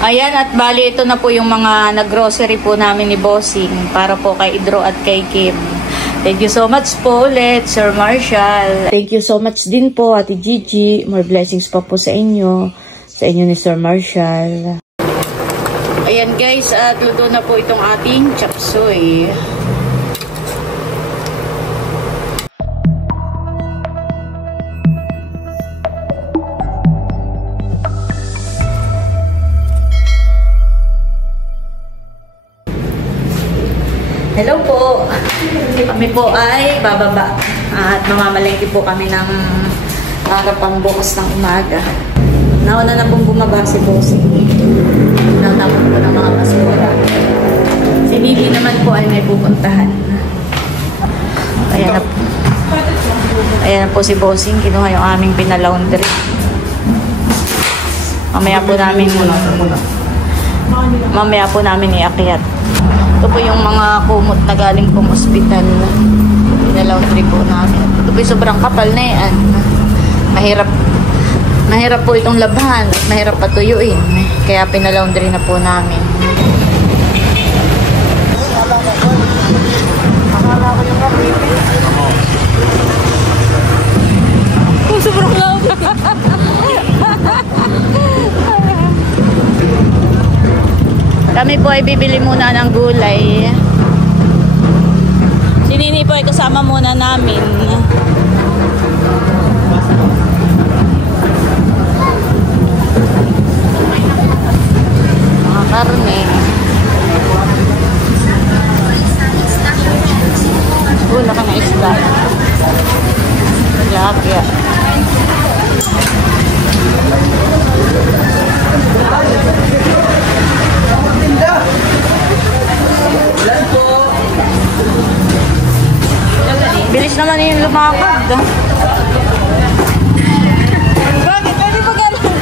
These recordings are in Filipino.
Ayan, at bali ito na po yung mga nag-grocery po namin ni Bossing para po kay Idro at kay Kim. Thank you so much po ulit, Sir Marshall. Thank you so much din po, Ate Gigi. More blessings pa po sa inyo ni Sir Marshall. Ayan guys, at luto na po itong ating chop suey. Hello po! Kami po ay bababa at mamamalengke po kami ng pambukas ng umaga. Nauna na pong bumaba si Bossing. Natapon po ng mga basura. Si Bibi naman po ay may pupuntahan. Ayan na po. Ayan na po si Bossing. Kinuha yung aming pinalaundry. Mamaya po namin iakyat. Ito po yung mga kumot na galing pong ospital. Pinalaundry po namin. Ito po yung sobrang kapal na yan. Mahirap po itong labhan at mahirap patuyuin. Kaya pinalaundry na po namin. Sobrang lawak. Kami po ay bibili muna ng gulay. Si Nini po ay kasama muna namin. Mga karne. Laki na isda. Tilapia. Bilis naman yung lumakad. Bakit? Pwede pa gano'n?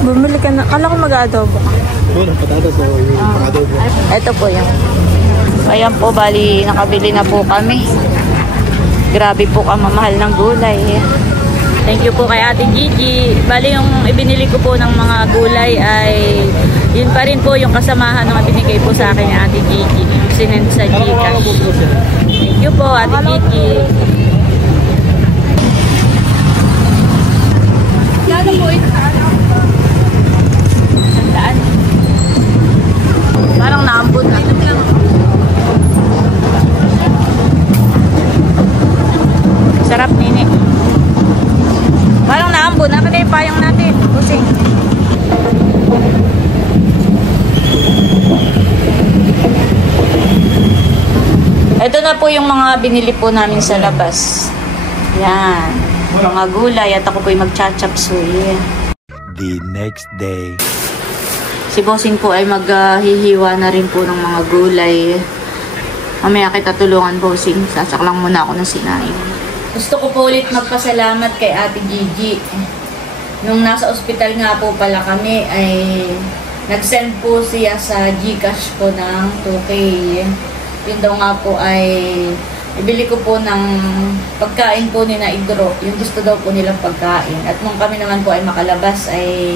Bumili ka na. Kala ko mag-adobo ka. Ito po yung. Ayan po, bali nakabili na po kami. Grabe po kamamahal ng gulay. Thank you po kay Ate Gigi. Bali yung ibinili ko po ng mga gulay ay yun pa rin po yung kasamahan ng binigay po sa akin ni Ate Gigi. Yung sinend sa Gcash. Thank you po Ate Gigi. Lalo po ito. Sandaan. Parang naambot na. Sarap nini. Parang naambot. Napatay yung payong natin. Kusing. Ito na po yung mga binili po namin sa labas. Yan. Mga gulay at ako po yung mag-chop suey. The next day. Si Bossing po ay maghihiwa na rin po ng mga gulay. Mamaya kita tulungan, Bossing. Sasaklang muna ako ng sinaing. Gusto ko po ulit magpasalamat kay Ate Gigi. Nung nasa ospital nga po pala kami ay nag-send po siya sa Gcash ko ng 2K. Yun daw nga po ay ibili ko po ng pagkain po ni na Idro. Yung gusto daw po nilang pagkain. At nung kami naman po ay makalabas ay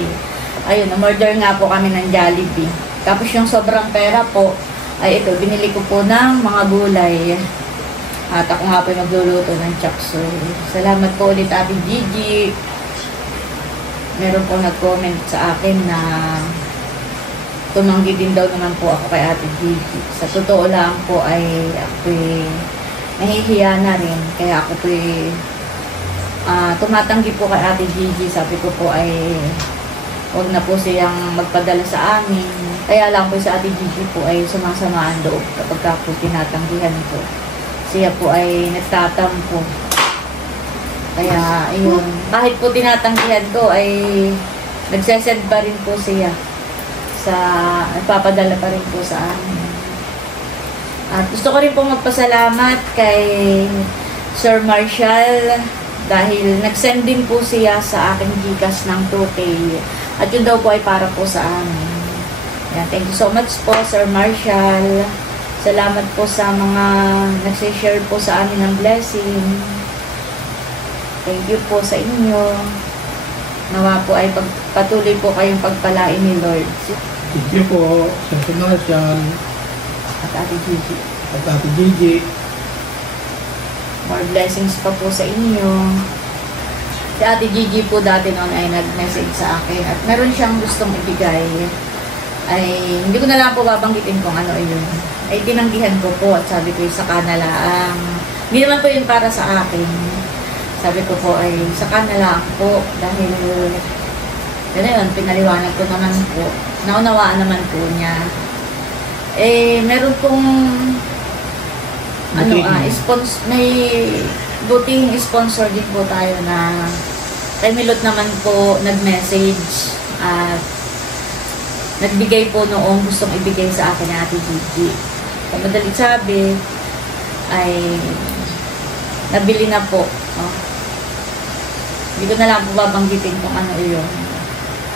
ayun, umorder nga po kami ng Jollibee. Tapos yung sobrang pera po ay ito, binili ko po ng mga gulay. At ako nga po ay magluluto ng chop suey. Salamat po ulit Ate Gigi. Meron po nag-comment sa akin na tumanggi din daw naman po ako kay Ate Gigi. Sa totoo lang po ay ako'y nahihiya na rin. Kaya ako po'y tumatanggi po kay Ate Gigi. Sabi ko po ay huwag na po siyang magpadala sa amin. Kaya lang po sa Ate Gigi po ay sumasamaan loob kapag ka po tinatanggihan ko. Siya po ay nagtatampo. Kaya, ayun. Kahit po tinatanggihan ko ay nagsesend pa rin po siya. Nagpapadala pa rin po sa amin. At gusto ko rin po magpasalamat kay Sir Marshall dahil nag-send din po siya sa aking Gcash ng 2K. At yun daw po ay para po sa amin. Ayan, thank you so much po, Sir Marshall. Salamat po sa mga nagsishare po sa amin ng blessing. Thank you po sa inyo. Nawa po ay patuloy po kayong pagpalain ni Lord. Thank you po, Sir Marshall. At Ate Gigi. At Ate Gigi. More blessings pa po sa inyo. Si Ate Gigi po dati noon ay nag-message sa akin at meron siyang gustong ibigay. Ay hindi ko na lang po babanggitin kung ano yun. Ay tinanggihan ko po at sabi ko saka na lang. Hindi naman po yun para sa akin. Sabi ko po ay saka na lang po dahil gano'n, pinaliwanag ko naman po. Naunawaan naman po niya. Meron pong may butihing sponsor din po tayo na kay Milot naman po nag-message at nagbigay po noong gustong ibigay sa akin ni Ate Gigi. Sa madaling sabi ay nabili na po. Hindi ko na lang po babanggitin kung ano yun.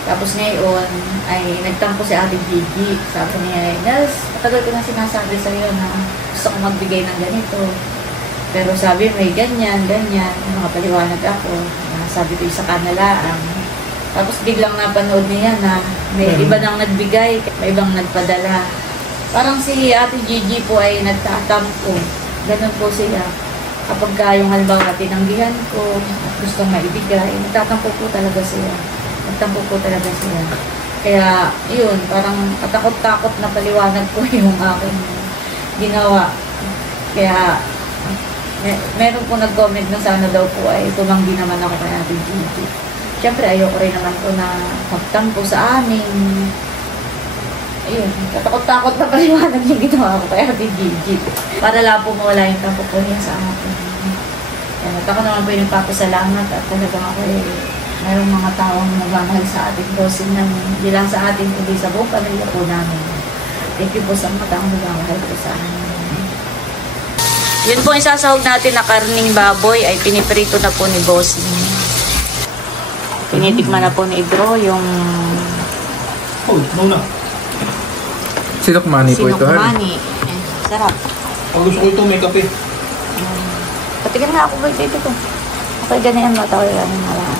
Tapos ngayon ay nagtampo si Ate Gigi. Sabi niya, Nels, matagal ko na sinasabi sa iyo na gusto ko magbigay ng ganito. Pero sabi, may ganyan. Mga paliwanag ako. Sabi ko, isa ka na lang. Tapos biglang napanood niya na may iba nang nagbigay, may ibang nagpadala. Parang si Ate Gigi po ay nagtatampo. Ganun po siya. Kapag yung halimbawa tinanggihan ko at gustong maibigay, nagtatampo po talaga siya. Kaya, yun, parang katakot-takot na paliwanag ko yung aking ginawa. Kaya, meron po nag-comment na sana daw po ay tumanggi naman ako kay Ate Gigi. Siyempre, ayoko rin naman po na magtampo sa amin. Ayun, katakot-takot na paliwanag yung ginawa ko kay Ate Gigi. Para lang po mawala yung tampo po niya sa akin. Yan, at ako naman po yung papasalamat at talagang ako mayroong mga taong nagmamahal sa ating bossing namin. Hindi lang sa ating, kundi sa buong pamilya po namin. Thank you po sa mga taong nagmamahal po sa amin. Yun po yung sasahog natin na karning baboy ay piniprito na po ni bossing. Tinitikman na po ni Idro yung muna. Sinokmani po ito, sinokmani. Sarap. Pag gusto ko ito, may kape. Patigan nga ako ba ito ko. Okay, ganyan mo. Tawag ganyan na lang.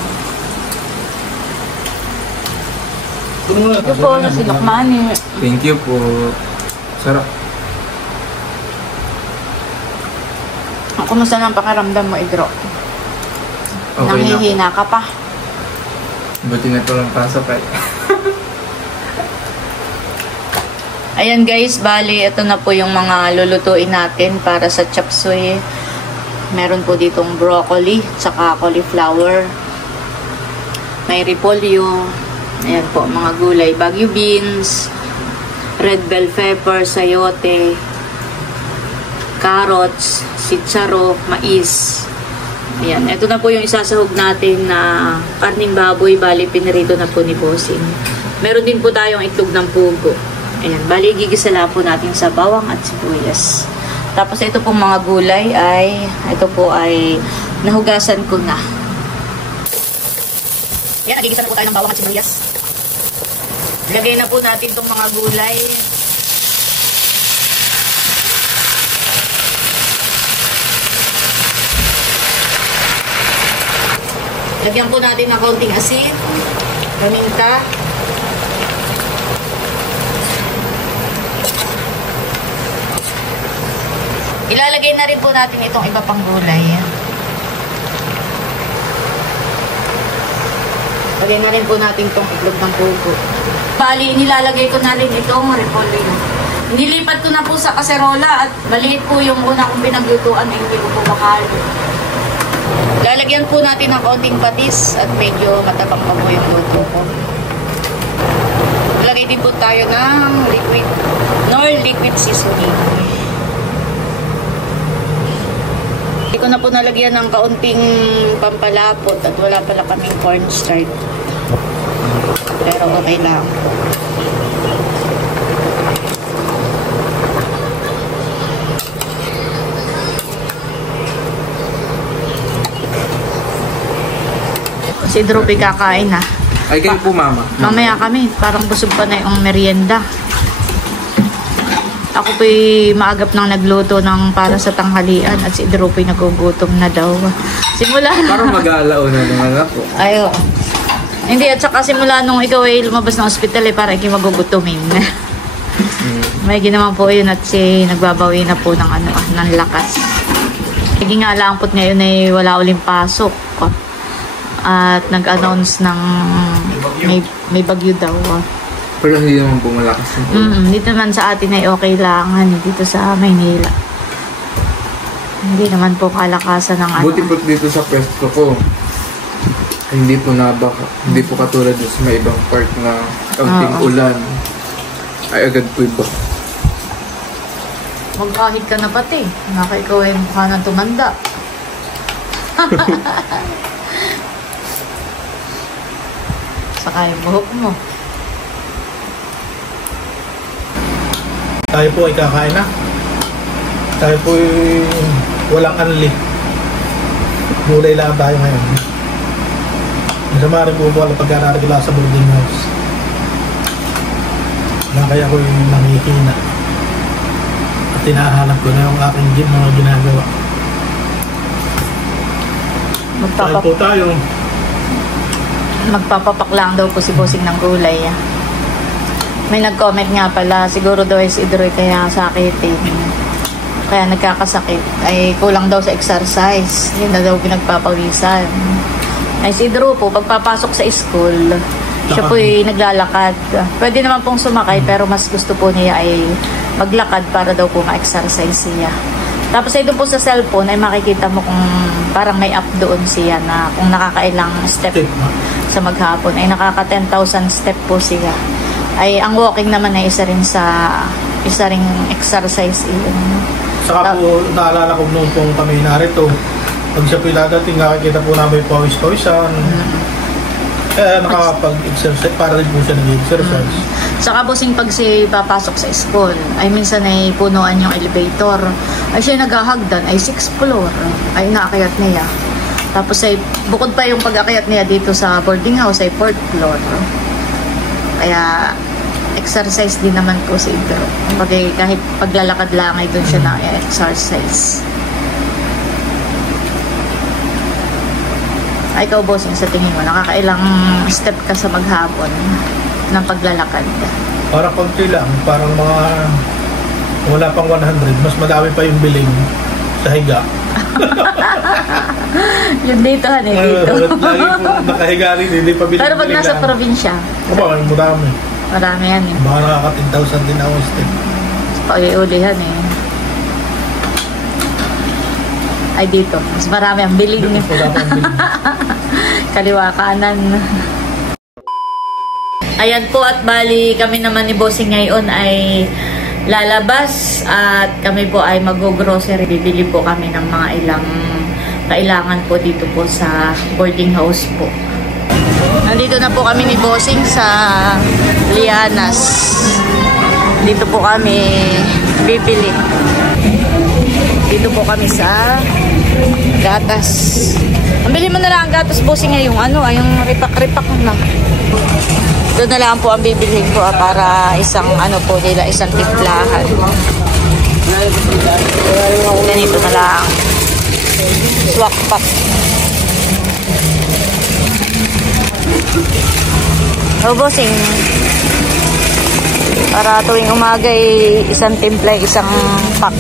Ito po, sinokmani. Thank you po. Sarap. Kumusta nang pakiramdam mo, Idro? Okay na. Nanghihina ka pa. Buti na ito lang pasok eh. Ayan guys, bali, ito na po yung mga lulutuin natin para sa chop suey. Meron po ditong broccoli, tsaka cauliflower. May repolyo. Ayan po, mga gulay. Baguio beans, red bell pepper, sayote, carrots, sitsaro, mais. Ayan, ito na po yung isasahog natin na karning baboy. Bali, pinirito na po ni bossing. Meron din po tayong itlog ng pugo. Ayan, bali, gigisa lang po natin sa bawang at sibuyas. Tapos ito pong mga gulay ay, ito po ay nahugasan ko na. Yan, nagigisa na po tayo ng bawang at sibuyas. Lagay na po natin itong mga gulay. Lagyan po natin ng kaunting asin, paminta, ilalagay na rin po natin itong iba pang gulay. Lagyan na rin po natin itong itlog ng pugo. Bali, nilalagay ko na rin itong repolyo. Nilipat ko na po sa kaserola at maliit po yung una kong pinaglutuan na hindi ko po makalo. Lalagyan po natin ng konting patis at medyo matabang pa po yung luto ko. Maglalagay din po tayo ng liquid seasoning. Hindi ko na po nalagyan ng kaunting pampalapot at wala pala kaming cornstarch. Pero okay lang. Si Droopy kakain na. Ay, kayo po, mama. Mamaya kami, parang busog pa na yung merienda. Ako po'y maagap nang nagluto ng para sa tanghalian at si Droopy nagugutom na daw. Simula na. Parang mag-aalaw na naman ako. Ayo. Hindi, at saka simula nung ikaw ay lumabas ng ospital para hindi magugutumin. May ginaman po yun at si nagbabawi na po ng lakas. Naging alangpot ngayon ay wala uling pasok. At nag-announce ng may bagyo daw. Pero hindi naman po malakas yung Dito naman sa atin ay okay lang. Dito sa Maynila. Hindi naman po kalakasan ng Buti po dito sa pwesto ko. Hindi po nabaka. Hindi po katulad sa may ibang part na kaunting ulan. Ay agad po iba. Magkahit ka na pati. Naka ikaw ay mukha ng tumanda. Saka yung buhok mo. Tayo po ay kakain na. Tayo po ay walang anli. Gulay lang tayo ngayon. Masama rin po po ang pagkararigla sa boarding house. Kaya ako'y nangihina. At tinahanap ko na yung aking gym mga ginagawa. Tayo po tayo. Magpapapak lang daw po si Bossing ng gulay. May nag-comment nga pala, siguro daw ay si Idroy kaya sakitin. Kaya nagkakasakit. Ay kulang daw sa exercise. Yun na daw pinagpapawisan. Ay si Idro po, pagpapasok sa school, siya po ay naglalakad. Pwede naman pong sumakay pero mas gusto po niya ay maglakad para daw po ma-exercise siya. Tapos ay doon po sa cellphone ay makikita mo kung parang may app doon siya na kung nakakailang step sa maghapon ay nakaka 10,000 step po siya. Ay ang walking naman ay isa ring exercise iyon. Saka po naalala ko noon pong kami narito. Pag siya pinadating, nakikita po namin pawis-pawisan. Kaya nakakapag-exercise, para rin po siya nag-exercise. Saka Bossing pag si papasok sa school, ay minsan ay punuan yung elevator. Ay siya naghahagdan, ay 6th floor. Ay naakyat niya. Tapos ay bukod pa yung pag-akyat niya dito sa boarding house ay 4th floor. Kaya exercise din naman po si Idro. Kahit paglalakad lang ay doon siya na-exercise. Ay, ikaw, Bossing, sa tingin mo, nakakailang step ka sa maghapon ng paglalakad? Parang konti lang, parang mga wala pang 100, mas madami pa yung biling sa higa. Yung dito, dito. Lagi po nakahiga rin, hindi pa biling. Pero pag nasa probinsya? Marami. Marami yan eh. Baka nakaka 10,000 din ako step. Pag-iulihan eh. Ay dito, mas marami ang biling. Kaliwa kanan. Ayan po at bali kami naman ni Bossing ngayon ay lalabas at kami po ay mag-grocery. Bibili po kami ng mga ilang kailangan po dito po sa boarding house po. Nandito na po kami ni Bossing sa Lianas. Dito po kami bibili. Dito po kami sa gatas. Ang bili mo na lang ang gatas, Bossing, yung yung ripak-ripak na. Ito na lang po ang bibilhin ko para isang isang timplahan. Ganito na lang. Swak pack. Oh, Bossing. Para tuwing umaga isang timpla, isang pack.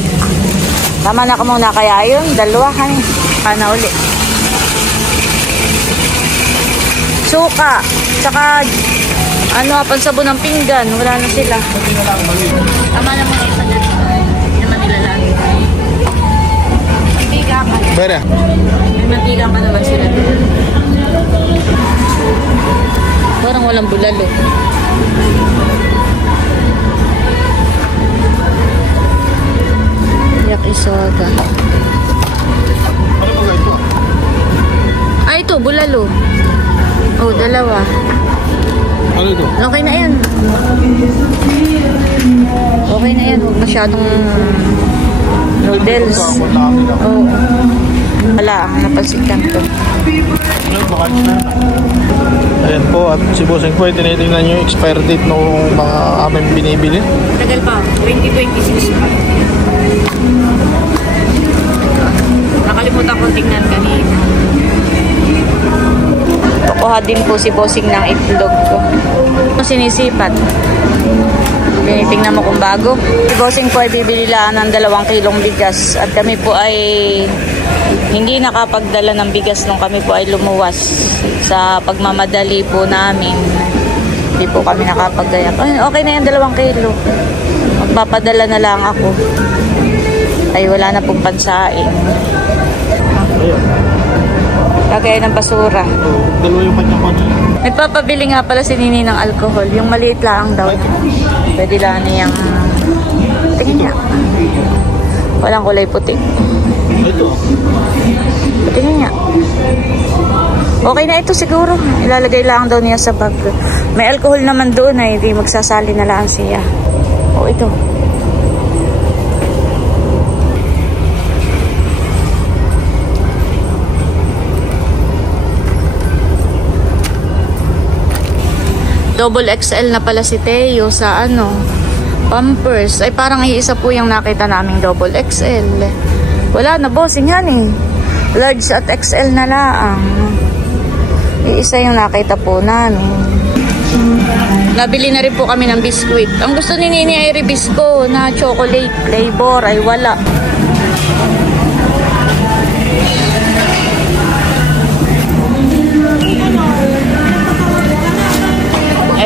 Tama na ka muna kaya yun, dalawa Pana uli. Suka. Tsaka, pansabon ng pinggan. Wala na sila. Tama na muna isa dyan. Hindi naman nila lagi. Mantika ka. Pwede. May mantika ka naman sila dyan. Parang walang bulalo. Yakisoba. Ay, ito, bulalo. Oh, dalawa. Ano ito? Okay na yan. Okay na yan. Huwag masyadong noodles. Oo. Wala, ang napansikan ko. Ayan po, at si Bossing po ay tinitingnan yung expire date ng mga aming binibili. Tagal pa, 2026. Nakalimutan kong tingnan kanina. Kukuha din po si Bossing ng itlog ko. Sinisipat. Tinitingnan mo kung bago. Si Bossing po ay bibili lang ng 2 kilong bigas. At kami po ay hindi nakapagdala ng bigas nung kami po ay lumuwas. Sa pagmamadali po namin, hindi po kami nakapagdaya. Okay na yan, 2 kilo. Magpapadala na lang ako. Ay wala na pong pansaing. Lagay ng basura. Dalawa yung kanya-kanya. Nagpapabili nga pala si Nini ng alcohol. Yung maliit lang daw. Pwede lang niyang tingin niya. Walang kulay puti. Ito. Tingin niya. Okay na ito siguro. Ilalagay lang daw niya sa bag. May alcohol naman doon ay hindi magsasali na lang siya. O ito. Double XL na pala si Teo sa Pampers. Ay parang iisa po yung nakita naming double XL. Wala na, Bossing yan eh. Large at XL na lang. Iisa yung nakita po namin. Nabili na rin po kami ng biskuit. Ang gusto ni Nini ay Ribisco na chocolate flavor. Ay wala.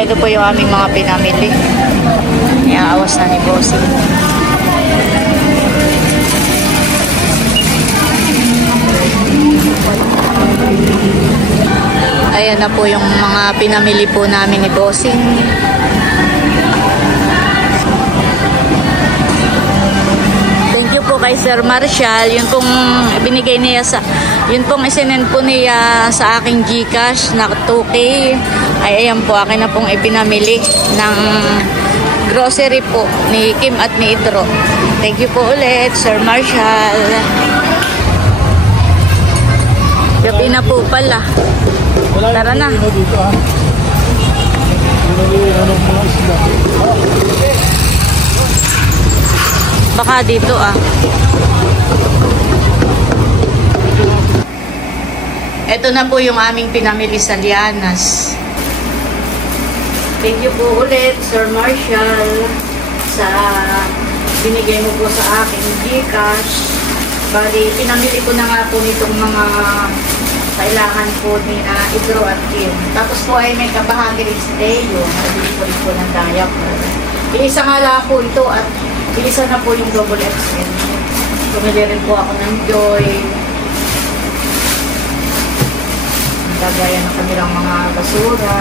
Ito po yung aming mga pinamili. Iaawas na ni Bossing. Ayan na po yung mga pinamili po namin ni Bossing. Thank you po kay Sir Marshall. Yun pong binigay niya yun pong isinend po niya sa aking GCash na 2K. Ay ayan po, akin na pong ipinamili ng grocery po ni Kim at ni Idro. Thank you po ulit, Sir Marshall. Gabi na po pala. Tara na. Dito, ha? Baka dito Ito na po yung aming pinamili sa Lianas. Thank you po ulit, Sir Marshall, sa binigay mo po sa akin GCash. Bali, pinamili ko na nga po nitong mga kailangan po ni Idro at Kim. Tapos po ay may kabahagi rin si Teo. Nabili ko rin po ng diaper. Iisa nga lang po ito at iisa na po yung double XL. Bumili rin po ako ng Joy. Gagaya ng kanilang mga basura.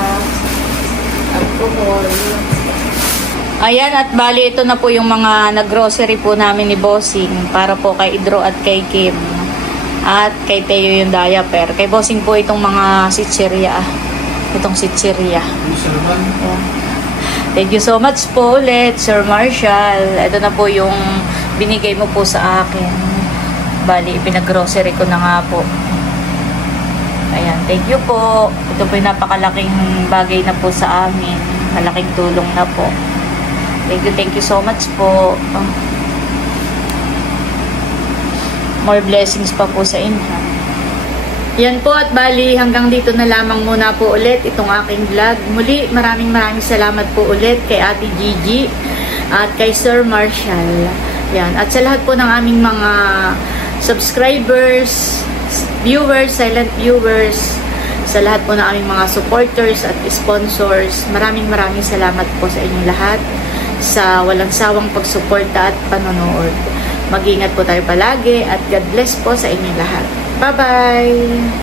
Alcohol. Ayan, at bali ito na po yung mga nag-grocery po namin ni Bossing para po kay Idro at kay Kim. At kay Teo yung diaper. Kay Bossing po itong mga sitserya. Itong sitserya. Yeah. Thank you so much po ulit, Sir Marshall. Ito na po yung binigay mo po sa akin. Bali, pinag-grocery ko na nga po. Ayan, thank you po. Ito po yung napakalaking bagay na po sa amin. Malaking tulong na po. Thank you so much po. More blessings pa po sa inyo. Yan po, at bali hanggang dito na lamang muna po ulit itong aking vlog. Muli, maraming salamat po ulit kay Ate Gigi at kay Sir Marshall. Yan, at sa lahat po ng aming mga subscribers, viewers, silent viewers, sa lahat po ng aming mga supporters at sponsors, maraming salamat po sa inyong lahat sa walang sawang pagsuporta at panonood. Mag-ingat po tayo palagi at God bless po sa inyong lahat. Bye-bye!